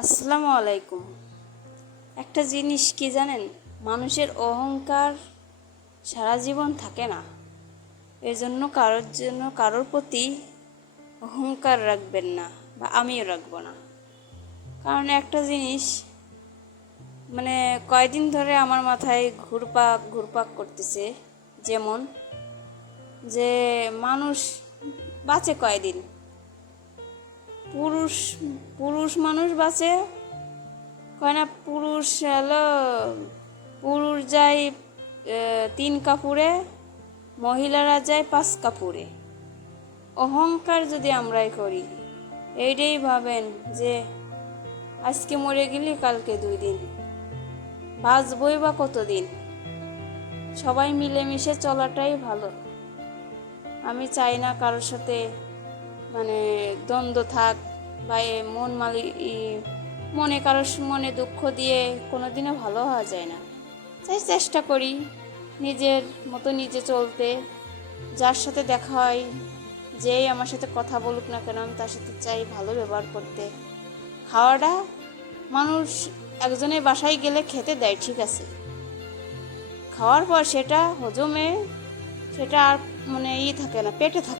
আসসালামু আলাইকুম। একটা জিনিস কি জানেন, মানুষের অহংকার সারা জীবন থাকে না। এই জন্য কারোর প্রতি অহংকার রাখবেন না, বা আমিও রাখবো না। কারণ একটা জিনিস মানে কয়দিন ধরে আমার মাথায় ঘুরপাক ঘুরপাক করতেছে, যেমন যে মানুষ বাঁচে কয়দিন। পুরুষ পুরুষ মানুষ বাঁচে কয় না, পুরুষ যায় 3 কাপড়ে, মহিলারা যায় 5 কাপড়ে। অহংকার যদি আমরাই করি, এইটাই ভাবেন যে আজকে মরে গেলি কালকে 2 দিন, বাঁচবই বা কতদিন। সবাই মিলেমিশে চলাটাই ভালো। আমি চাই না কারোর সাথে দ্বন্দ্ব থাক, বা মনে দুঃখ দিয়ে কোনোদিনও ভালো হওয়া যায় না। তাই চেষ্টা করি নিজের মতো নিজে চলতে। যার সাথে দেখা হয়, যেই আমার সাথে কথা বলুক না কেন, আমি তার সাথে চাই ভালো ব্যবহার করতে। খাওয়াটা মানুষ একজনের বাসায় গেলে খেতে দেয়, ঠিক আছে, খাওয়ার পর সেটা হজমে সেটা আর থাকে না, পেটে থাকে।